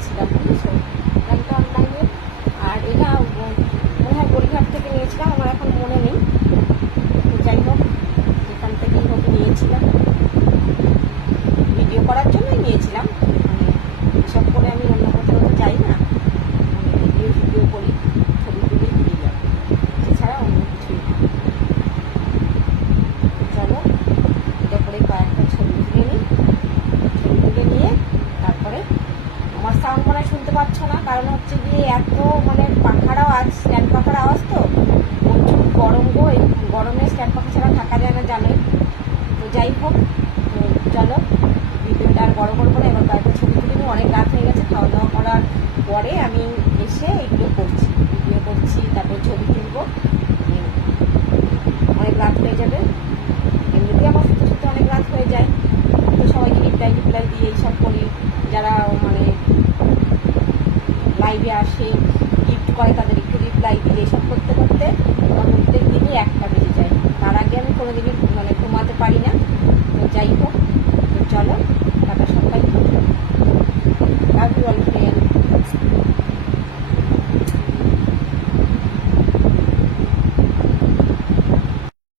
নিয়েছিলাম, বুঝেছো? গাড়িটা অনলাইনে। আর এটা মনে হয় গড়িঘাট থেকে নিয়েছিলাম, আমার এখন মনে নেই। যাই হোক, যেখান থেকেই হোক নিয়েছিলাম, ভিডিও করার জন্যই নিয়েছিলাম। মানে এসব করে আমি অন্য কোথাও তো যাই না, মানে ভিডিও করি, ছবি তুলে দিয়ে যাবো, এছাড়া অন্য কিছুই না। চলো, এটা করে কয়েকটা ছবি তুলে নিই। ছবি তুলে নিয়ে তারপরে, আমার সাউন্ড মনে শুনতে পাচ্ছ না, কারণ হচ্ছে গিয়ে এত মানে পাখার আওয়াজ, স্ট্যান্ড পাখার আওয়াজ, তো প্রচুর গরম গো। এই গরমে স্ট্যান্ড পাখা ছাড়া থাকা যায় না, জানোই তো। যাই হোক, চলো ভিডিওটা আর বড় করবো না, এবার কয়েকটা ছবি তুলে নিই। অনেক রাত হয়ে গেছে, খাওয়া দাওয়া করার পরে আমি এসে এগুলো করছি, ভিডিও করছি, তারপর ছবি তুলবো। অনেক রাত হয়ে যাবে, এমনিতেই আমার শুতে শুতে অনেক রাত হয়ে যায়, তো সবাইকে রিপ্লাই দিয়ে এইসব করি। যারা মানে লাইভে আসে, গিফট করে, তাদের একটু রিপ্লাই দিয়ে এইসব করতে করতে আমার প্রত্যেক দিনই 1টা বেজে যায়। তার আগে আমি কোনোদিনই মানে ঘুমাতে পারি না। তো যাই হোক, তো চলো, টাটা সবাই, লাভ ইউ অল ফ্রেন্ড।